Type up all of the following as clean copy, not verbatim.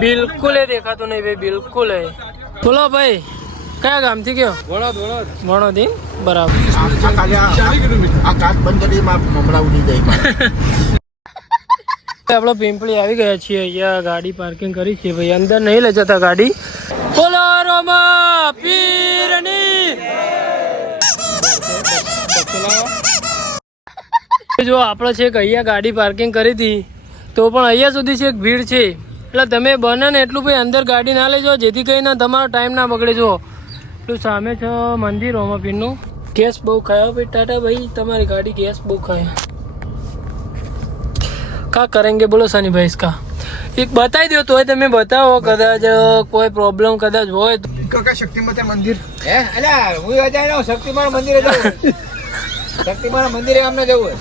બિલકુલ એ દેખાતું નહીં ભાઈ, બિલકુલ એ. બોલો ભાઈ, કયા ગામથી કયો? વણોદી. બરાબર. આપડે પિંપળી આવી ગયા છીએ. અહીંયા ગાડી પાર્કિંગ કરી છે ભાઈ, અંદર નહીં લઈ જતા ગાડી. બોલો રોમા પીરની. જો આપણે છે કે અહીંયા ગાડી પાર્કિંગ કરી હતી તો પણ અહીંયા સુધી છે ભીડ છે, એટલે તમે બને ને એટલું ભાઈ અંદર ગાડી ના લઈ જાઓ, જેથી કરીને તમારો ટાઈમ ના બગડે. જો એટલું સામે છે મંદિર રોમાપીરનું. ગેસ બહુ ખાયો ભાઈ ટાટા ભાઈ, તમારી ગાડી ગેસ બહુ ખાય. કા કરેંગે બોલો સની ભાઈ इसका એક બતાવી દો તોય તમે બતાવો, કદાચ કોઈ પ્રોબ્લેમ કદાચ હોય તો. શક્તિમાતા મંદિર હે અલા હું જાય શક્તિમાન મંદિરે જવું. शक्तिमान मंदिर है, हमने जरूर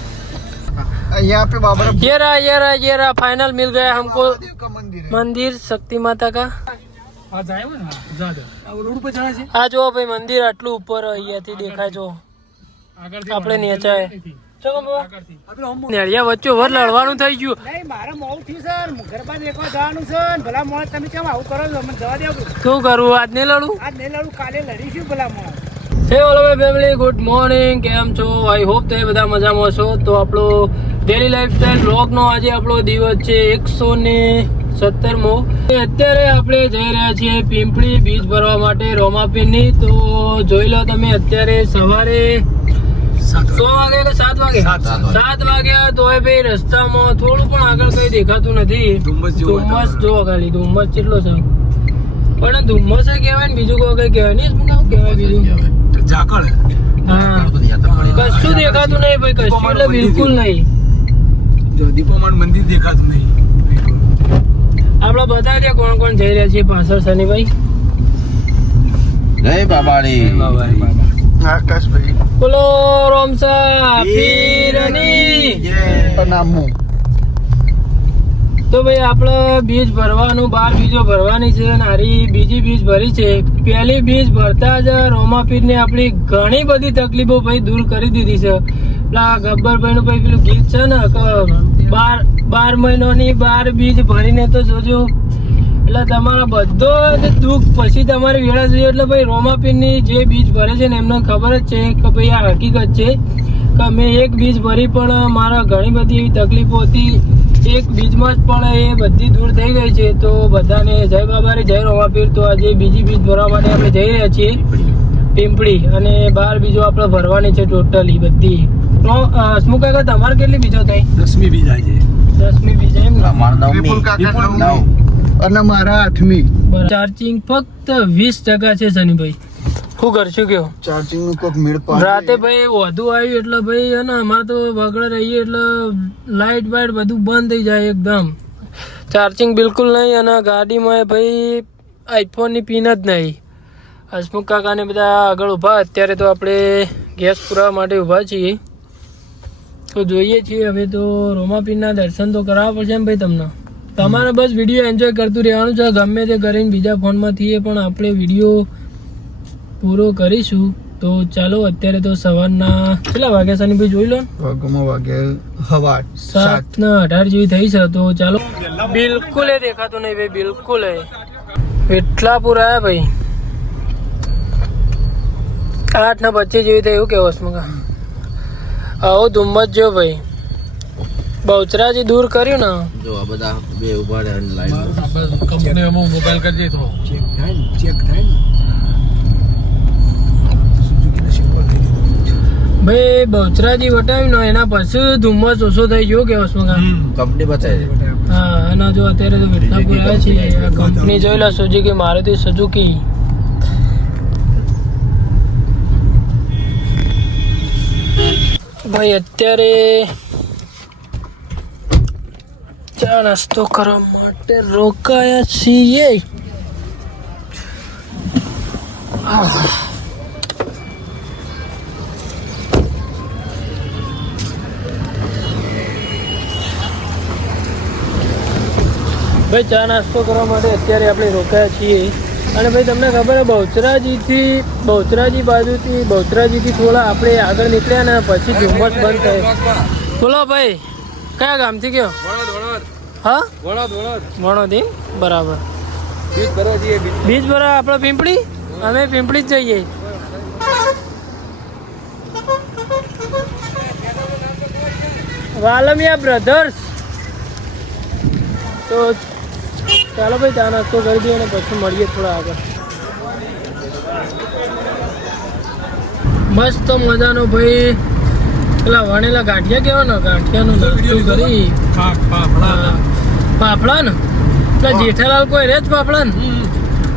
यहाँ पे बाबा ये रहा फाइनल मिल गया हमको मंदिर शक्ति माता का. આ જો ભાઈ મંદિર આટલું ઉપર અહીંયાથી દેખાય. જો આપણે નીચે નેળિયા વચ્ચે વર લડવાનું થઈ ગયું. મારે મોડું થયું સર, ગરબા દેખવા જવાનું છે. ભલા મોડ તમે કેમ આવું કરો છો? મને જવા દો. શું કરવું? આજ નહીં લડું, કાલે લડીશું. ભલા મોડ હે ઓલો ભાઈ ફેમિલી, ગુડ મોર્નિંગ. કેમ છો? આઈ હોપ તમે બધા મજામાં છો. તો આપણો ડેલી લાઈફસ્ટાઈલ બ્લોગનો આજે આપણો દિવસ છે 117મો. અત્યારે આપણે જઈ રહ્યા છીએ પિંપળી બીચ ભરવા માટે રોમાપીરની. તો જોઈ લો તમે, અત્યારે સવારે 6 વાગે કે 7 વાગે 7 વાગ્યા તો ભાઈ રસ્તામાં થોડું પણ આગળ કઈ દેખાતું નથી. ધુમ્મસ જો ખાલી ધુમ્મસ કેટલો છે, પણ ધુમ્મસ કહેવાય ને બીજું કોઈ કઈ કહેવાય નહીં. શું કહેવાય બીજું? ઝાકળ. હા, કશું દેખાતું નહીં ભાઈ, કશું એટલે બિલકુલ નહીં. દીપોમાન મંદિર દેખાતું નહીં. આપડે બતાવી દે કોણ કોણ જઈ રહ્યા છે પાછળ. સનીભાઈ જય બાબારી. આકાશભાઈ બોલો રોમસા પીરની. તો ભાઈ આપણે બીજ ભરવાનું, 12 બીજો ભરવાની છે અને હારી બીજી બીજ ભરી છે. પહેલી બીજ ભરતા જ રોમાપીરને આપણી ઘણી બધી તકલીફો ભાઈ દૂર કરી દીધી છે. પેલા ગબ્બરભાઈ નું ભાઈ પેલું ગીત છે ને, 12 મહિનાની 12 બીજ ભરીને તો જોજો, એટલે તમારા બધો દુઃખ પછી તમારી વેળા જોઈએ. એટલે ભાઈ રોમાપીરની જે બીજ ભરે છે ને એમને ખબર જ છે કે ભાઈ આ હકીકત છે કે મેં એક બીજ ભરી પણ મારા ઘણી બધી એવી તકલીફો હતી, એક બીજમાં જ પણ એ બધી દૂર થઈ ગઈ છે. તો બધાને જય બાબારી, જય રોમાપીર. તો આજે બીજી બીજ ભરવા માટે આપણે જઈ રહ્યા છીએ પિંપળી, અને 12 બીજો આપણે ભરવાની છે ટોટલી બધી. હસમુખ કાકા તમારે કેટલી બીજો થઈ? 10મી બીજ આવી છે. 10મી બીજ એમ ને? અને મારા 8મી. ચાર્જિંગ ફક્ત 20% છે સનીભાઈ. શું કરશું કયો? ચાર્જિંગ નું કોક મેળ પાડે. રાતે ભાઈ વધુ આવ્યું એટલે ભાઈ હે ને અમારે તો વગડે રહીએ એટલે લાઇટ બાઇટ બધું બંધ થઈ જાય એકદમ. ચાર્જિંગ બિલકુલ નહીં, અને ગાડીમાં ભાઈ આઈફોનની પિન જ નહીં. હસમુખ કાકાને બધા આગળ ઊભા. અત્યારે તો આપણે ગેસ પુરાવા માટે ઊભા છીએ. તો જોઈએ છીએ હવે તો રોમાપીરના દર્શન તો કરાવવા પડશે એમ ભાઈ તમને. તમારે બસ વિડીયો એન્જોય કરતું રહેવાનું છે, ગમે તે કરીને બીજા ફોનમાંથી પણ આપણે વિડીયો પૂરો કરીશું. તો ચાલો, અત્યારે તો સવારના કેટલા વાગ્યા સનીભાઈ જોઈ લો. વાગે હવા 7:18 જેવી થઈ છે. તો ચાલો. બિલકુલ એ દેખાતું નહીં ભાઈ, બિલકુલ એ. એટલા પૂરા આવ્યા ભાઈ, 8:25 જેવી થઈ. એવું કેવું હસમુખા? આવો ધુમ્મસ જો ભાઈ, બહુચરાજી દૂર કર્યું ને. જો આ બધા બે ઉભા રહે લાઈન કંપની માં મોબાઈલ કરજે તો ચેક થાય ને. ભાઈ બહુચરાજી વટાવ્યું ને એના પછી ધુમ્મસ ઓછો થઈ ગયો કે હસમુખા? કંપની બતાવી. હા, અને જો અત્યારે તો વિઠલાપુર આવ્યા છે. આ કંપની જોઈ લો, સુઝુકી, મારુતિ સુઝુકી. ભાઈ અત્યારે ચા નાસ્તો કરવા માટે રોકાયા છીએ. ભાઈ ચા નાસ્તો કરવા માટે અત્યારે આપણે રોકાયા છીએ. અને ભાઈ તમને ખબર છે બહુચરાજી બાજુથી થોડા આપણે આગળ નીકળ્યા ને પછી ધુમ્મસ બંધ થાય. બોલો ભાઈ, કયા ગામથી કયો? હા વળદ વણોદ એમ બરાબર. બીજ ભરવા જઈએ બીજ ભરવા આપણે પિંપળી, અમે પિંપળી જ જઈએ. વાલમિયા બ્રધર્સ. તો ચાલો ભાઈ ચા નાસ્તો કરી દઈએ અને પછી મળીએ થોડા આગળ. મસ્ત મજાનો ભાઈ પેલા વણેલા ગાંઠિયા કેવા ને ગાંઠિયાનો નાસ્તો કરી. ફાફડા ને પેલા જેઠાલાલ કોઈ રે જ ફાફડા ને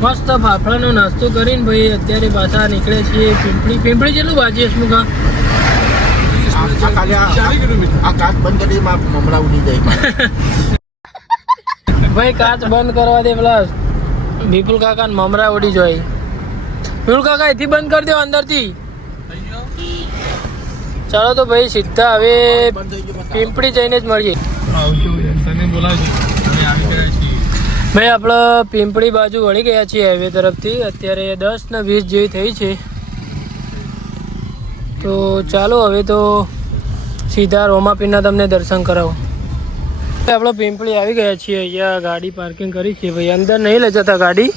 મસ્ત ફાફડાનો નાસ્તો કરીને ભાઈ અત્યારે પાછા નીકળે છીએ પિંપળી. પિંપળી કેટલું બાજી હસમુખા? આ કાચ બંધ કરી મમરા ઉડી જાય. ભાઈ કાચ બંધ કરવા દે પેલા વિપુલ કાકા મમરા ઉડી જાય. વિપુલ કાકા એથી બંધ કરી દો અંદરથી. ચાલો તો ભાઈ સીધા હવે પિંપળી જઈને જ મળીએ. ભાઈ આપણે પિંપળી બાજુ વળી ગયા છીએ હાઈવે તરફથી. અત્યારે 10 ને 20 જેવી થઈ છે. તો ચાલો હવે તો સીધા રોમાપીરના તમને દર્શન કરાવો. આપણે પિંપળી આવી ગયા છીએ. અહીંયા ગાડી પાર્કિંગ કરી છે ભાઈ. અંદર નહીં લઈ જતા ગાડી,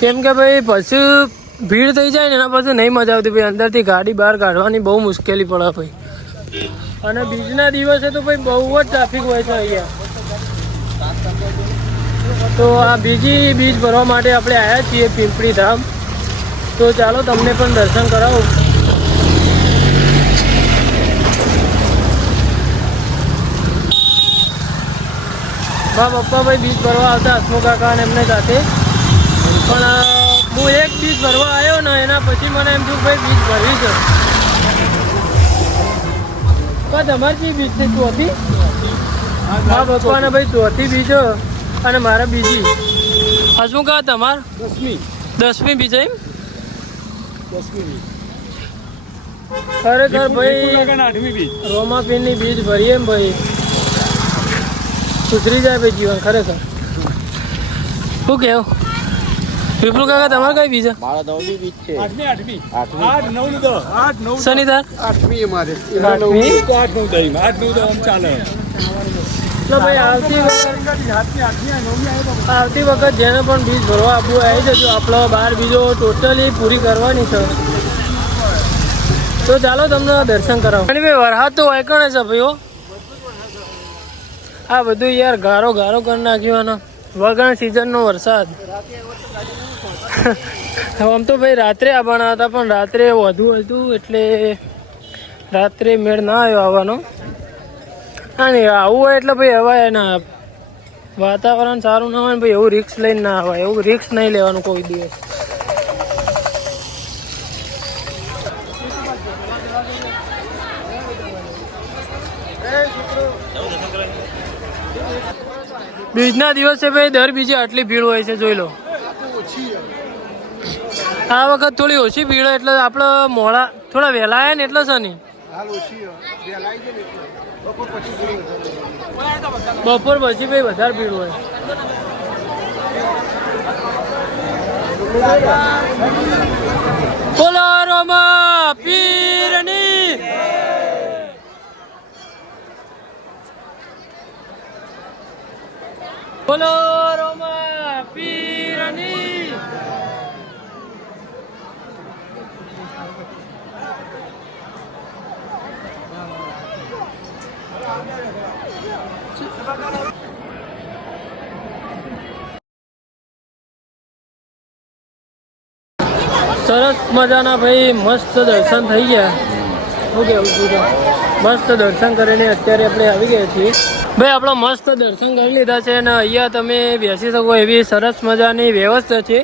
કેમ કે ભાઈ પછી ભીડ થઈ જાય ને એના પછી નહીં મજા આવતી ભાઈ. અંદરથી ગાડી બહાર કાઢવાની બહુ મુશ્કેલી પડે ભાઈ. અને બીજના દિવસે તો ભાઈ બહુ જ ટ્રાફિક હોય છે અહીંયા. તો આ બીજ ભરવા માટે આપણે આવ્યા છીએ પિંપળી ધામ. તો ચાલો તમને પણ દર્શન કરાવું. મારા પપ્પા ભાઈ બીજ ભરવા આવતા હસમુખ કાકા અને એમને સાથે. પણ હું એક બીજ ભરવા આવ્યો ને એના પછી મને એમ થયું ભાઈ બીજ ભરવી છે. પણ તમારી બીજ છે ચોથી? મારા પપ્પાને ભાઈ ચોથી બીજ અને મારા બીજી. હસમુખ કાકા તમાર 10મી બીજ એમ? ખરેખર ભાઈ રોમાપીરની બીજ ભરીએ એમ ભાઈ સુધરી જાય ભાઈ જીવન ખરેખર. શું કેવું વિપુલ કાકા તમારે કઈ બીજ? મારા 9મી બીજ છે. 8મી 8 શનિવાર 8મી અમારે 8મી. 8 9 10 8 9 10 ચાલે. એટલે ભાઈ આવતી વખત જેને પણ બીજ ભરવા આપવું આવી જજો. આપણે 12 બીજો ટોટલી પૂરી કરવાની છે. તો ચાલો તમને દર્શન કરાવો. ભાઈ વરસાદ તો વાયકણે છે ભાઈઓ. આ બધું યાર ગારો કરી નાખ્યો. વગણ સિઝનનો વરસાદ. આમ તો ભાઈ રાત્રે આવવાના હતા પણ રાત્રે વધુ હતું એટલે રાત્રે મેળ ના આવ્યો આવવાનો. હા નહીં આવું હોય એટલે ભાઈ હવાય ના. વાતાવરણ સારું ના હોય ને ભાઈ એવું રિસ્ક લઈને ના આવાય. એવું રિસ્ક નહીં લેવાનું કોઈ દિવસ. બીજના દિવસે ભાઈ દર બીજે આટલી ભીડ હોય છે જોઈ લો. આ વખત થોડી ઓછી ભીડ એટલે આપણે મોડા થોડા વહેલા આવ્યા ને એટલે છે નહીં. બપોર પછી ભાઈ વધારે ભીડ હોય. બોલો રોમા પીરની. બોલો રોમા પીરની. સરસ મજાના ભાઈ મસ્ત દર્શન થઈ ગયા. ઓકે મસ્ત દર્શન કરીને અત્યારે આપણે આવી ગયા છીએ ભાઈ. આપણે મસ્ત દર્શન કરી લીધા છે અને અહીંયા તમે બેસી શકો એવી સરસ મજાની વ્યવસ્થા છે.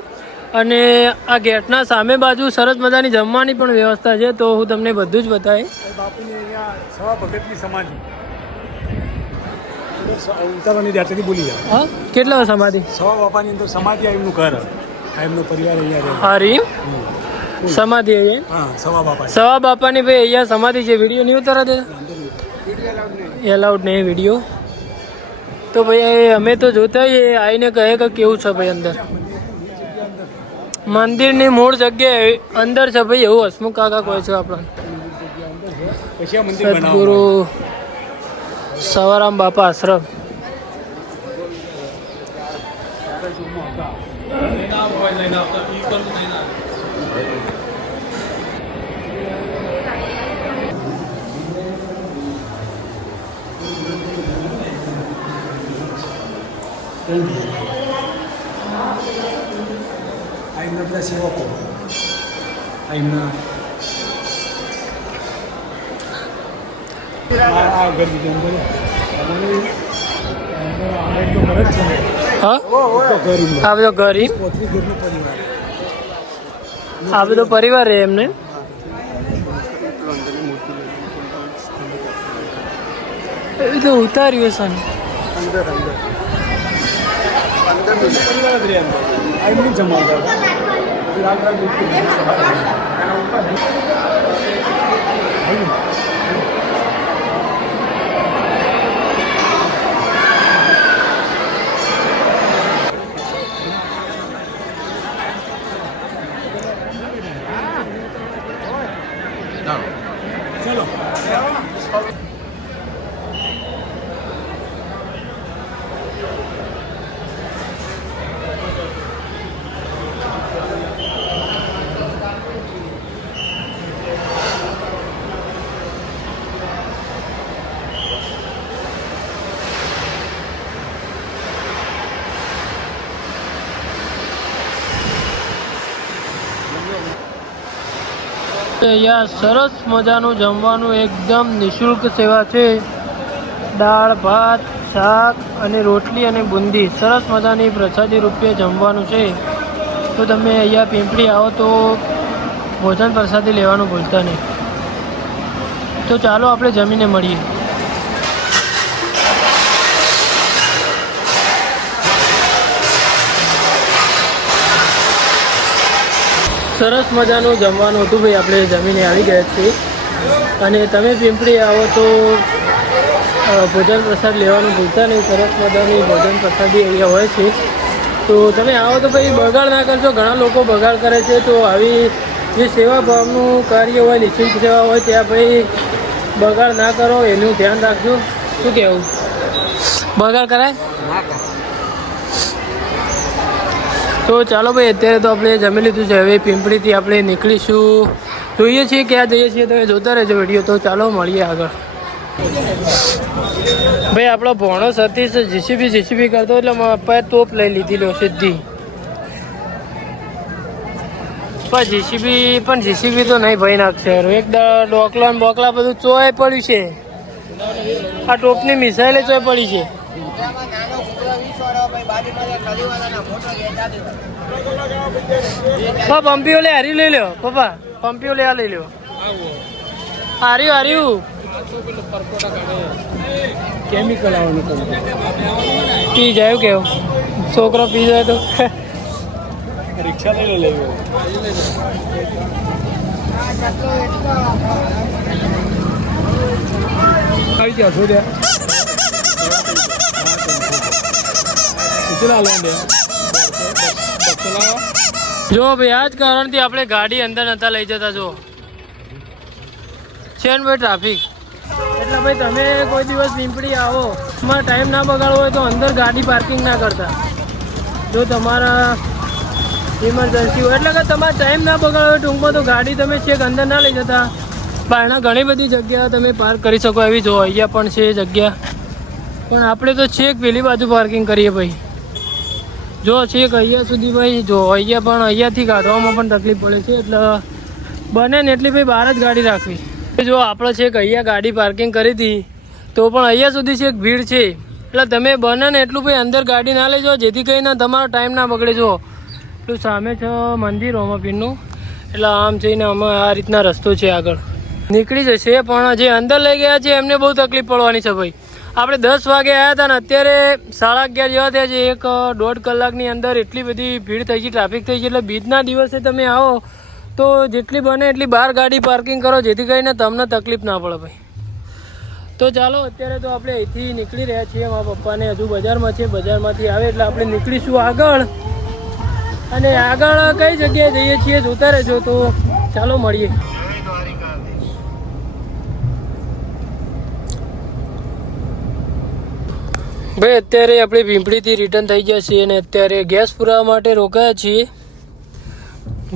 અને આ ગેટના સામે બાજુ સરસ મજાની જમવાની પણ વ્યવસ્થા છે. તો હું તમને બધું જ બતાવીશ. બાપુની અહીંયા સવા ભગતની સમાધિ ઉતારવાની જાતેથી બોલી જાય. હા કેટલા સમાધિ? સવા બાપાની અંદર સમાધિ આ એમનું ઘર, આ એમનો પરિવાર અહીંયા રહે. હારી સમાધિ અહીંયા. હા સવા બાપા. સવા બાપાની ભાઈ અહીંયા સમાધિ છે. વિડીયો નહીં ઉતારા દે? એલાઉડ નહીં વિડીયો. તો ભાઈ અમે તો જોતા હોઈએ આવીને કહે કે કેવું છે ભાઈ અંદર. મંદિરની મૂળ જગ્યાએ અંદર છે ભાઈ એવું હસમુખ કાકા કહે છે આપણને. સદગુરુ સવારામ બાપા આશ્રમ. હા આ બધો ગરીબ આ બધો પરિવાર રહે એમને એ તો ઉતાર્યું છે ને અહીંયા સરસ મજાનું જમવાનું એકદમ નિઃશુલ્ક સેવા છે. દાળ ભાત શાક અને રોટલી અને બુંદી સરસ મજાની પ્રસાદી રૂપે જમવાનું છે. તો તમે અહીંયા પીંપળી આવો તો ભોજન પ્રસાદી લેવાનું ભૂલતા નહીં. તો ચાલો આપણે જમીને મળીએ. સરસ મજાનું જમવાનું હતું ભાઈ, આપણે જમીને આવી ગયા છીએ. અને તમે પીંપળી આવો તો ભોજન પ્રસાદ લેવાનું ભૂલતા નહીં. સરસ મજાની ભોજન પ્રસાદી અહીંયા હોય છે. તો તમે આવો તો ભાઈ બગાડ ના કરશો. ઘણા લોકો બગાડ કરે છે. તો આવી જે સેવા ભાવનું કાર્ય હોય, નિઃશુલ્ક સેવા હોય, ત્યાં ભાઈ બગાડ ના કરો, એનું ધ્યાન રાખજો. શું કહેવું? બગાડ કરાય? તો ચાલો ભાઈ, અત્યારે તો આપણે જમી લીધું છે. હવે પીંપળીથી આપણે નીકળીશું. જોઈએ છીએ ક્યાં જઈએ છીએ, તમે જોતા રહેજો વિડીયો. તો ચાલો મળીએ આગળ. ભાઈ આપણો ભોણો સતીશ જીસીબી કરતો એટલે મારા પપ્પાએ તોપ લઈ લીધી લો સીધી. પણ જીસીબી તો નહીં ભાઈ નાખશે. એક ડોકલા ને બોકલા બધું ચોય પડ્યું છે. આ ટોપની મિસાઇલે ચોય પડી છે. પંપીઓ લે હારી લઈ લ્યો પપ્પા. પંપીઓ લે આ લઈ લ્યો. હાર્યું કેમિકલ આવવાનું પી જાય કેવું છોકરો પી જાય તો રિક્ષા લઈ લે. આવી ગયા છો જો ભાઈ, આ જ કારણથી આપણે ગાડી અંદર નતા લઈ જતા. જો છે ને ભાઈ ટ્રાફિક. એટલે ભાઈ તમે કોઈ દિવસ પીંપળી આવો, તમારે ટાઈમ ના બગાડવો હોય તો અંદર ગાડી પાર્કિંગ ના કરતા. જો તમારા ઇમરજન્સી હોય એટલે કે તમારે ટાઈમ ના બગાડવો હોય ટૂંકમાં, તો ગાડી તમે છેક અંદર ના લઈ જતા. બહારના ઘણી બધી જગ્યા તમે પાર્ક કરી શકો એવી. જો અહીંયા પણ છે જગ્યા, પણ આપણે તો છેક પેલી બાજુ પાર્કિંગ કરીએ ભાઈ. જો છેક અહીંયા સુધી ભાઈ. જો અહીંયા પણ અહીંયાથી કાઢવામાં પણ તકલીફ પડે છે. એટલે બને ને એટલી ભાઈ બહાર જ ગાડી રાખવી. જો આપણે છેક અહીંયા ગાડી પાર્કિંગ કરી હતી તો પણ અહીંયા સુધી છેક ભીડ છે. એટલે તમે બને ને એટલું ભાઈ અંદર ગાડી ના લઈ જાઓ, જેથી કરીને તમારો ટાઈમ ના બગડે. જો એટલું સામે છે મંદિર રોમાપીરનું. એટલે આમ જઈને અમે આ રીતના રસ્તો છે, આગળ નીકળી જશે. પણ જે અંદર લઈ ગયા છે એમને બહુ તકલીફ પડવાની છે ભાઈ. આપણે 10 વાગે આવ્યા હતા ને અત્યારે 11:30 જેવા થયા છે. 1-1.5 કલાકની અંદર એટલી બધી ભીડ થઈ છે, ટ્રાફિક થઈ છે. એટલે બીજના દિવસે તમે આવો તો જેટલી બને એટલી બહાર ગાડી પાર્કિંગ કરો, જેથી કરીને તમને તકલીફ ના પડે ભાઈ. તો ચાલો અત્યારે તો આપણે અહીંથી નીકળી રહ્યા છીએ. મારા પપ્પાને હજુ બજારમાં છે, બજારમાંથી આવે એટલે આપણે નીકળીશું આગળ. અને આગળ કઈ જગ્યાએ જઈએ છીએ જોતા રહેજો. તો ચાલો મળીએ. ભાઈ અત્યારે આપણે પીંપળીથી રિટર્ન થઈ ગયા છીએ અને અત્યારે ગેસ પુરાવા માટે રોકાયા છીએ.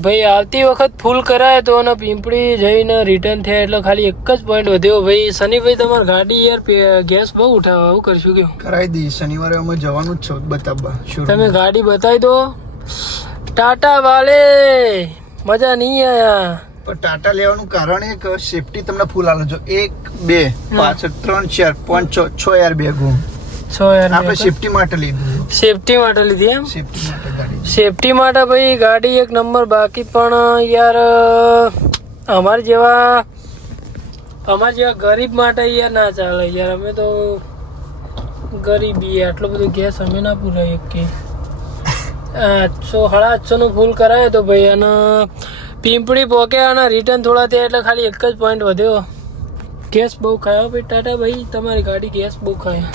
ભાઈ આવતી વખત ફૂલ કરાય તો અને પીંપળી જઈને રિટર્ન થયા એટલે ખાલી એક જ પોઈન્ટ વધ્યો. ભાઈ શનિભાઈ તમારી ગાડી યાર ગેસ બહુ ઉઠાવે, આવું કરશું કેવું? કરાવી દઈએ, શનિવારે અમે જવાનું જ છે બતાવવા. તમે ગાડી બતાવી દો. ટાટા વાલે મજા નહીં આયા. પણ ટાટા લેવાનું કારણ એક સેફટી તમને ફૂલ આલો છો. 1 2 5 3 4 5 6 યાર બેગ આપણે સેફટી માટે લીધું. સેફટી માટે લીધી એમ? સેફટી માટે ગાડી. સેફટી માટે ભાઈ ગાડી એક નંબર. બાકી પણ યાર અમારા જેવા ગરીબ માટે યાર ના ચાલે યાર. અમે તો ગરીબી, આટલો બધો ગેસ અમે ના પૂરાય કે 800 850 નું ફૂલ કરાય તો ભાઈ. અને પીંપળી પોકે અને રિટર્ન થોડા થયા એટલે ખાલી એક જ પોઈન્ટ વધ્યો. ગેસ બહુ ખાયો ભાઈ ટાટા ભાઈ, તમારી ગાડી ગેસ બહુ ખાય.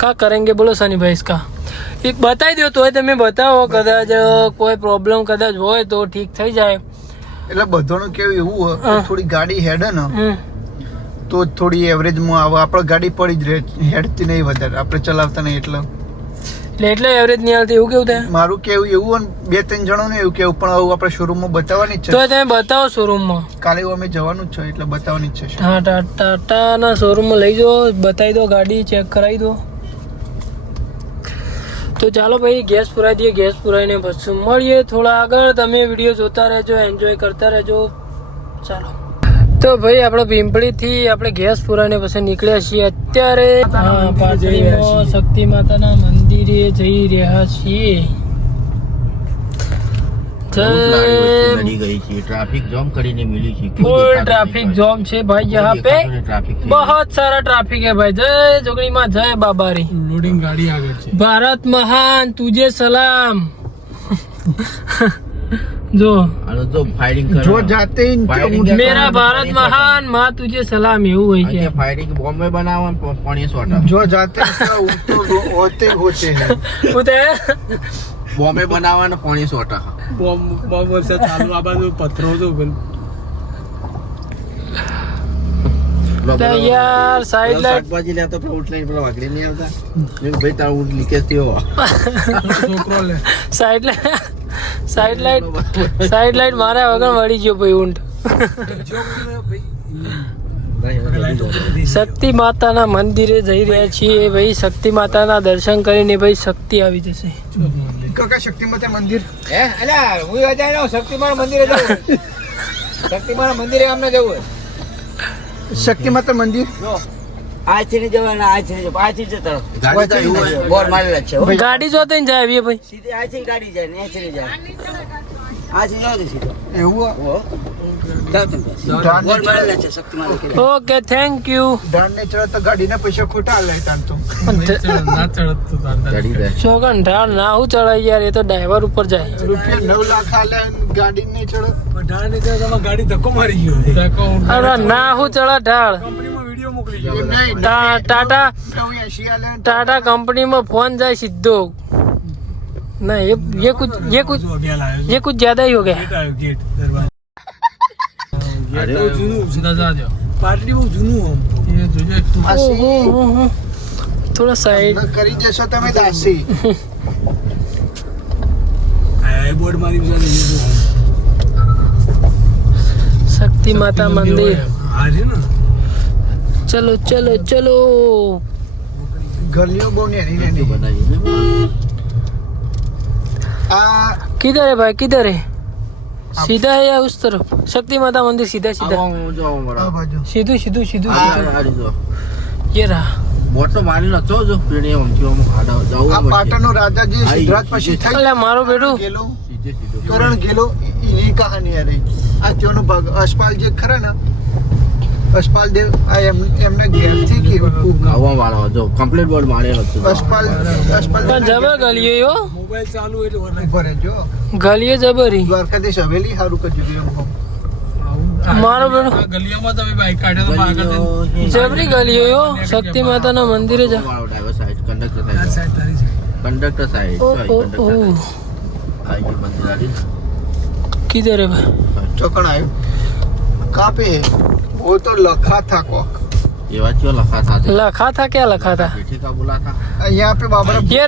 કા કરેંગે બોલો સની ભાઈ इसका? એક બતાવી દો તોય તમે બતાવો, કદાચ કોઈ પ્રોબ્લેમ કદાચ હોય તો ઠીક થઈ જાય. એટલે બધાનું કેવું એવું હોય કે થોડી ગાડી હેડે ને તો થોડી એવરેજમાં આવે. આપણે ગાડી પડી જ રહે, હેડતી નહીં વધારે, આપણે ચલાવતા નહીં એટલે એવરેજ નહીં આવતી એવું કેવું થાય? મારું કેવું એવું, 2-3 જણોને એવું કેવું. પણ હવે આપણે શોરૂમમાં બતાવવાની જ છે. તો તમે બતાવો શોરૂમમાં. કાલે અમે જવાનું જ છે એટલે બતાવવાની જ છે. હા, ટાટાના શોરૂમમાં લઈ જાઓ, બતાવી દો, ગાડી ચેક કરાવી દો. તો ચાલો ભાઈ ગેસ પુરાવી દઈએ. ગેસ પુરાવીને પછી મળીએ થોડા આગળ. તમે વિડીયો જોતા રહેજો, એન્જોય કરતા રહેજો. ચાલો તો ભાઈ આપણે પીંપળીથી આપણે ગેસ પુરાવીને પછી નીકળ્યા છીએ. અત્યારે પાટડીમાં શક્તિ માતાના મંદિરે જઈ રહ્યા છીએ. ट्रैफिक जाम કરીને मिली છે. फुल ट्रैफिक जाम છે भाई यहाँ पे. बहुत सारा ट्रैफिक है भाई. जय जोगणी माँ, जय बाबारी. લોડિંગ ગાડી આગળ છે. भारत महान, तुझे सलाम. जो આનો તો ફાયરિંગ કરે. જો જાતે मेरा भारत महान, माँ तुझे सलाम એવું હોય છે. આ ફાયરિંગ બોમ્બે બનાવવા પણ એ સોટા. જો જાતે હોતે હોતે હૈ. ઉતે બોમ્બે બનાવવાના પણ એ સોટા. બોમ્બ વર્ષે ચાલુ આ બાજુ પથરો તો યાર સાઈડ લાઈટ શાકભાજી લેતો પેલા ઊંટ લઈને પેલા વાગડી નહીં આવતા. મેં ભાઈ તારા ઊંટ લીકેજ થયો. છોકરો લે સાઈડ લાઈટ મારા વગર મળી ગયો ભાઈ ઊંટ. શક્તિ માતાના મંદિરે જઈ રહ્યા છીએ ભાઈ. શક્તિ માતાના દર્શન કરીને ભાઈ શક્તિ આવી જશે. કાકા શક્તિ માતા મંદિર હે અલા હું અજાય નો શક્તિમાન મંદિરે જવું. શક્તિમાન મંદિરે અમને જવું. શક્તિ માતા મંદિર આ છે ને જવાના, આ છે ને આ છે જતા ગાડી તો એવું હોય. બોર્ડ મારેલા છે હો. ગાડી જોતે જાય આવીએ ભાઈ. સીધી આ છે ગાડી જાય ને આ છે ને જાય. આ છે નો સીધો એવું હો. બોર્ડ મારેલા છે શક્તિમાન કે. Okay thank you. ધાન ને ચડે તો ગાડીના પૈસા ખોટા લે તાન તો. ગાડી દે. છોકન ઢાળ ના હું ચડાય યાર, એ તો ડ્રાઈવર ઉપર જાય. રૂપિયા 9 લાખ આલે ગાડી ને ચડે. અરે ના હું ચડા ઢાળ. टाटा 80 આલે. टाटा कंपनी में फोन जाए सीधो. नहीं ये कुछ ज्यादा ही हो गया. ओहो, थोड़ा साइड કરી જશો તમે દાસી. शक्ति माता मंदिर. चलो चलो चलो. ગલીઓ બહુ નેની નેની બનાવી. આ किधर है भाई, किधर है? सीधा है या उस तरफ? शक्ति माता मंदिर सीधा सीधा. આવો જો આ મળો. બાજુ सीधू सीधू सीधू આ सीधू. ગાડી જો. ये रहा. બોટ તો મારી નતો જો પીણે ઓમથી ઓમ આડા આ જાવું પાટણનો રાજાજી સિદ્ધરાજ પછી થઈ અલ્યા મારો બેટું. ગેલો સીધે સીધો. કરણ ગેલો એની કહાની આ રહી. આ ત્યોનો ભાગ અશપાલ જે ખરા ને, અશપાલ દેવ આ એમને ઘેરથી કીધું. આવા વાળો જો કમ્પ્લીટ બોર્ડ મારેલો હતો. અશપાલ પણ જબર ગલીએ યો. ઉભો રહેજો. ગલીએ જબરી. દ્વારકાધીશ હવેલી સારું કરજો એમ કહું. મારો બેટો જબરી ગલીએ યો. શક્તિ માતાના મંદિરે જા. વાળો driver side conductor side. Conductor side ओ सॉरी ओ कंडक्टर ओ आइए मंदिर आ रही किधर है भाई? ચોકણ આવ્યું. કાપે वो तो लखा था कोक એવા ચો લખા था लखा था क्या लखा था? बेटे का बोला था यहाँ पे बाबा ये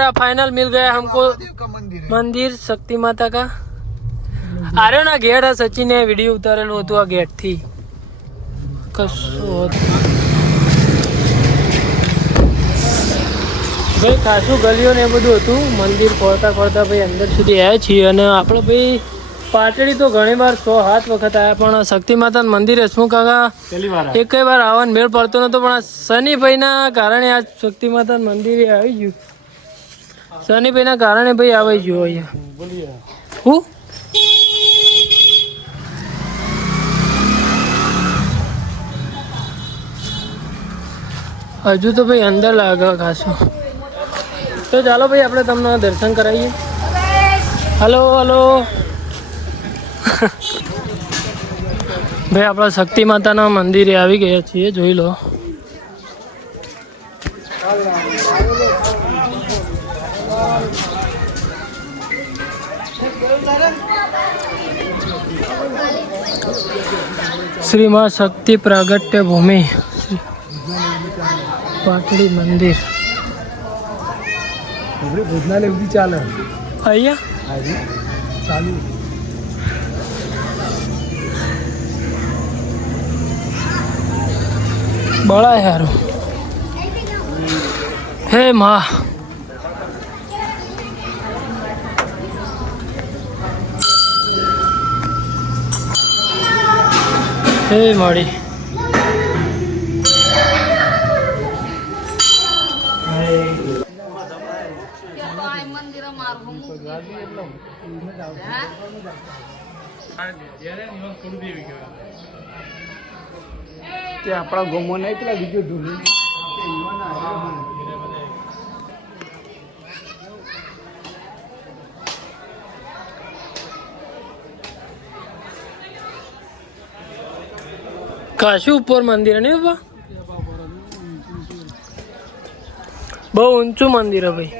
रहा फाइनल मिल गया हमको महादेव का मंदिर है। મંદિર શક્તિ માતા કા. આર્યો ના ગેટ આ સચિને વિડીયો ઉતારેલું હતું આ ગેટ થી. કશું ભાઈ ખાસું ગલીઓ ને એ બધું હતું. મંદિર ખોલતા ખોલતા ભાઈ અંદર સુધી આવ્યા છીએ અને આપણે ભાઈ પાટડી તો ઘણી વાર 100-7 વખત આવ્યા પણ શક્તિ માતાનું મંદિર હસમુખ કાકા એક વાર આવવાનો મેળ પડતો નતો પણ આ શનિભાઈના કારણે આ શક્તિ માતાનું મંદિર આવી ગયું. શનિભાઈના કારણે ભાઈ આવી ગયું અહીંયા. હું હજુ તો ભાઈ અંદર લાગે ખાસું. તો ચાલો ભાઈ આપણે તમને દર્શન કરાવીએ. હલો હલો ભાઈ આપણા શક્તિ માતાના મંદિરે આવી ગયા છીએ, જોઈ લો. શ્રી માં શક્તિ પ્રાગટ્ય ભૂમિ પાટડી મંદિર. ભોજનાલય સુધી ચાલે અહીંયા ચાલુ. બળા યાર. હે માં હે મળી. તે આપણા ગામમાં નહીં પેલા બીજો ઢોલી કાશી ઉપર મંદિર હે ને બાપા, બહુ ઊંચું મંદિર હે ભાઈ.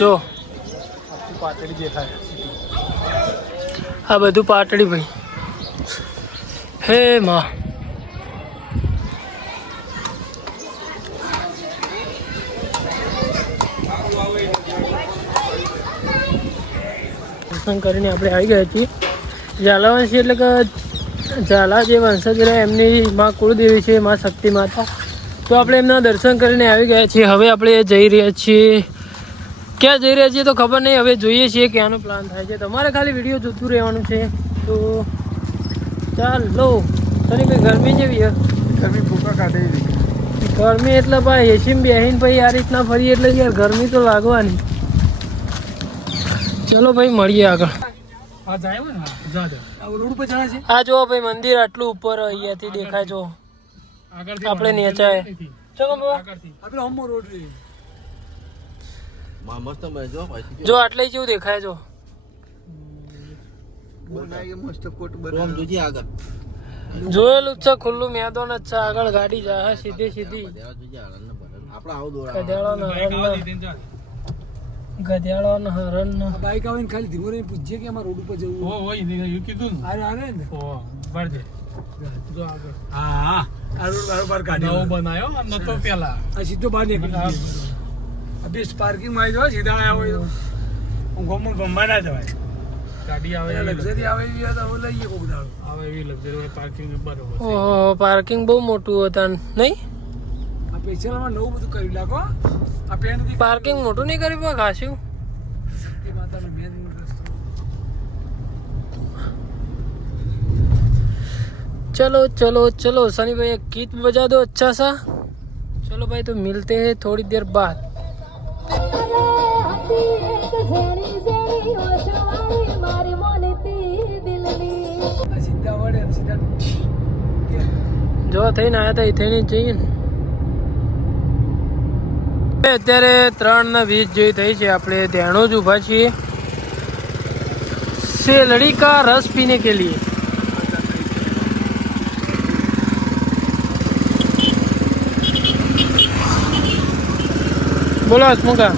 જો પાટડી દેખાય. આ બધું પાટડી ભાઈ. હે માં દર્શન કરીને આપણે આવી ગયા છીએ. ઝાલાવંશી એટલે કે ઝાલા જે વંશજ રહ્યા એમની માં કુળદેવી છે માં શક્તિ માતા. તો આપણે એમના દર્શન કરીને આવી ગયા છીએ. હવે આપણે જઈ રહ્યા છીએ. ક્યાં જઈ રહ્યા છીએ તો ખબર નહીં, હવે જોઈએ છીએ ક્યાંનો પ્લાન થાય છે. તમારે ખાલી વિડીયો જોતું રહેવાનું છે. તો ચાલો. તને ભાઈ ગરમી જેવી હે? ગરમી ભૂકા કાઢે. ગરમી એટલે ભાઈ એસીમાં બેહીને ભાઈ આ રીતના ફરીએ એટલે યાર ગરમી તો લાગવાની. ચલો ભાઈ મળીએ આગળ. આ જો ભાઈ મંદિર આટલું ઉપર અહીંયાથી દેખાય. જો આપણે નેચાય મસ્ત જો જો આટલે જેવું દેખાય. જો બનાવી મસ્ત કોટ રોમ બનાવી. જોજી આગળ જોયેલું જ છે, ખુલ્લું મેદાન જ છે. આગળ ગાડી જાય સીધી સીધી. આપણે આવું દોડા ગધેડો ને હરણ ને બાઈક આવીને ખાલી ધીમો રહીને પૂછજે કે અમારે રોડ ઉપર જવું કીધું ને. અરે અરે ને જો આગળ આ રોડ બરોબર કાઢ્યો બનાયો નતો પેલા આ સીધો બહાર નીકળી બેસ્ટ પાર્કિંગ માં આવી સીધા આવ્યા હોય તો હું ગોમમાં ગમવા ના જવાય. ગાડી આવે લક્ઝરી આવે એવી તો લઈએ કોક દાડો આવે એવી લક્ઝરી પાર્કિંગ બરોબર. ઓહો પાર્કિંગ બહુ મોટું હતા નહીં? આ પેશલમાં નવું બધું કરી નાખો. આ પેન પાર્કિંગ મોટું નહીં કર્યું પણ ખાસું. એ માતાનો મેન રસ્તો. चलो चलो चलो सनी भाई एक गीत बजा दो अच्छा सा. चलो भाई तो मिलते हैं थोड़ी देर बाद. સીધા વડે સીધા જો થઈને આવ્યા હતા એ થઈને જઈએ ને. અત્યારે 3:20 જેવી થઈ છે. આપણે ધ્યાનો જ ઊભા છીએ સેલડી કા રસ પીને કે લીએ. બોલો હસમુખા.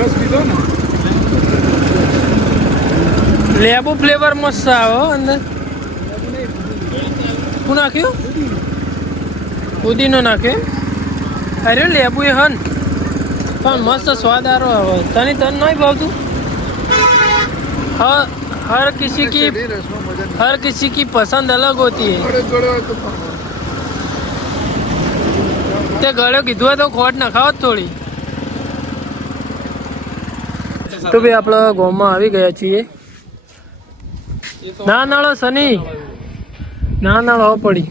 રસ પીધો ને લેબુ ફ્લેવર મસ્ત આવે હો અંદર. શું નાખ્યું? પુદીનો નાખ્યો. અરે લેબુ એ હન પણ મસ્ત સ્વાદ આરો આવે. તને તન નહીં ભાવતું? हर किसी की पसंद अलग होती है. તે ગળ્યો કીધું હોય તો ખોટ ના ખાવ થોડી. તો ભાઈ આપણે ગામમાં આવી ગયા છીએ. ના નાળો શનિ ના નાળો પડી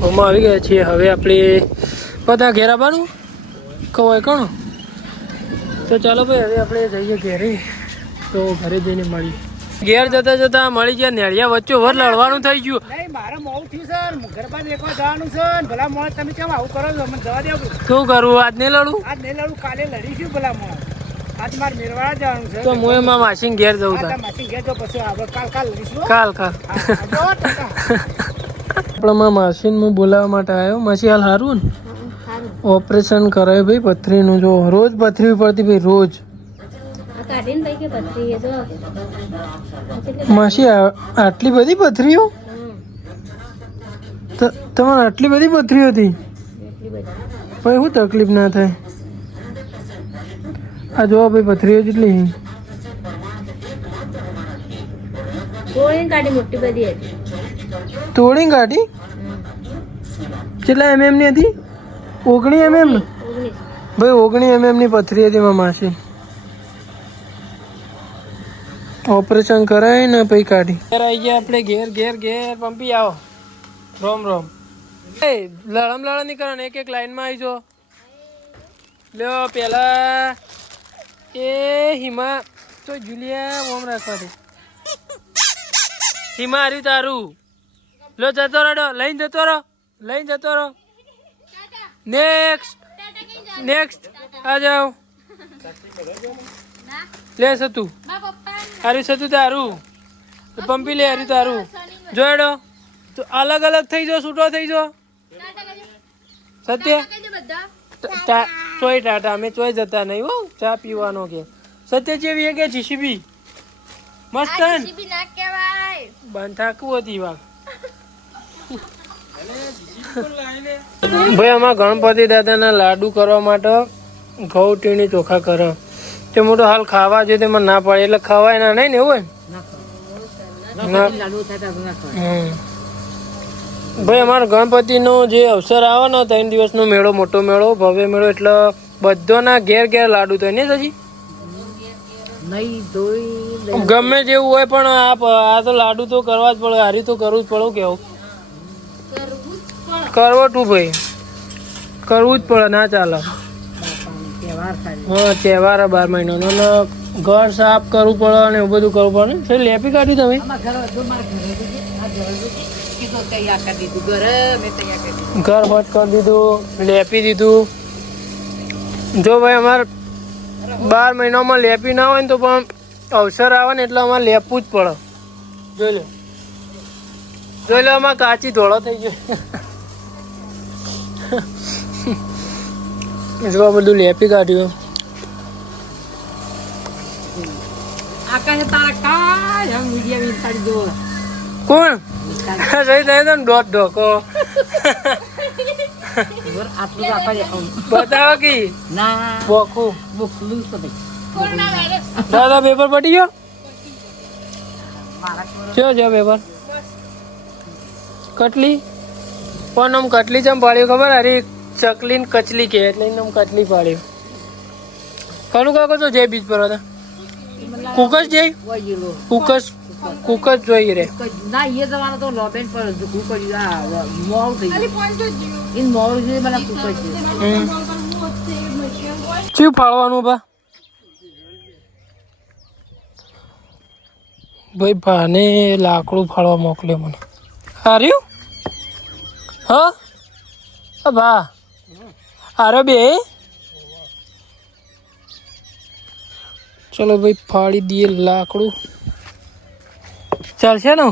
ગામમાં આવી ગયા છીએ. હવે આપણે બધા ઘેર આવવાનું કવાય કોણ. તો ચાલો ભાઈ હવે આપણે જઈએ ઘેરે. તો ઘરે જઈને મળીએ. ઘેર જતા જતા મળી ગયા નેળિયા વચ્ચે વર લડવાનું થઈ ગયું. નહીં મારે મોડું થયું છે ઘર પાસે એકવાર જવાનું છે ભલા મોડ તમે કેમ આવું કરો છો મને જવા દેવું. શું કરવું? આજ નહીં લડું. આજ નહીં લડું કાલે લડીશું ભલા મોડ. આજ મારે મેરવાડા જવાનું છે. તો હું એમાં માસીને ઘેર જવું તા. માસી ઘેર તો પછી આપણે કાલ લડીશું. કાલ આપણામાં માસીને હું બોલાવવા માટે આવ્યો. માસી હાલ સારું ને? ઓપરેશન કરાયું ભાઈ પથરીનું. જો રોજ પથરી પડતી ભાઈ રોજ. માસી આટલી બધી પથરીઓ? તમારે આટલી બધી પથરીઓ હતી? ભાઈ શું તકલીફ ના થાય? આ જોવા ભાઈ પથરીઓ જેટલી તોડી કાઢી. કેટલા MM ની હતી? 19 MM ને ભાઈ 19 MM ની પથરી હતી મારા માસી. ઓપરેશન કરાય ને પછી કાઢી. ઘેર આવી ગયા આપણે. ઘેર પંપી આવો. રોમ એ લડમ નહીં કરો ને. એક લાઈનમાં આવી જો. લ્યો પેલા એ હિમા તો જુલિયા ઓમ રાખવા દે. હિમા હાર્યું તારું. લો જતો રહો. લઈને જતો રહો. નેક્સ્ટ આ જાઓ. લે સતું હાર્યું. સતું તારું. પંપી લે હાર્યું તારું. જોડો તો અલગ અલગ થઈ જાઓ. છૂટો થઈ જાઓ. સત્ય ચોય ટાટા અમે ચોય જતા નહીં હો. ચા પીવાનો કે સત્ય જેવી કે જીસીબી મસ્ત બંધ થાકવું હતી વાઘ. ભાઈ અમારા ગણપતિ દાદાના લાડુ કરવા માટે ઘઉં ટીણી ચોખા કરે. તે મોટો હાલ ખાવા જોઈએ તે મને ના પડે એટલે ખવાય ના નહીં ને એવું હોય. ભાઈ અમારા ગણપતિનો જે અવસર આવે ને 3 દિવસનો મેળો, મોટો મેળો, ભવ્ય મેળો, એટલે બધાના ઘેર લાડુ તો નહીં સજી ગમે જેવું હોય પણ આ તો લાડુ તો કરવા જ પડે. હારી તો કરવું જ પડે. કેવું કરવો તું ભાઈ કરવું જ પડે. ના ચાલે. હા તહેવાર 12 મહિનાનો ને ઘર સાફ કરવું પડે ને એવું બધું કરવું પડે. લેપી કાઢ્યું તમે? ઘર હોટ કરી દીધું, લેપી દીધું. જો ભાઈ અમારે 12 મહિનામાં લેપી ના હોય ને તો પણ અવસર આવે ને એટલે અમારે લેપવું જ પડે. જોઈ લો અમારે કાચી ધોળો થઈ ગયો. જો બધું લેપી કાઢ્યું. કોણ દોઢ ઢોકો બતાવો કે દાદા પેપર પડી ગયો. જો પેપર કટલી પણ આમ કટલી ચમ પાડ્યું ખબર? અરે ચકલી ને કચલી કે એટલે આમ કટલી પાડ્યું. કનું કાકો તો જય બીજ પર હતા. કુકસ જય કુકસ જોઈ રે ના એ જવાનો તો લોબેન પર કુકર મોવ થઈ ગયું. ઇન મોવ જે મને કુકર છે. શું ફાળવાનું બા? ભાઈ ભાને લાકડું ફાળવા મોકલ્યો મને. હાર્યું? હા ભા હારો બે. ચલો ભાઈ ફાળી દઈએ લાકડું. ચાલશે ને?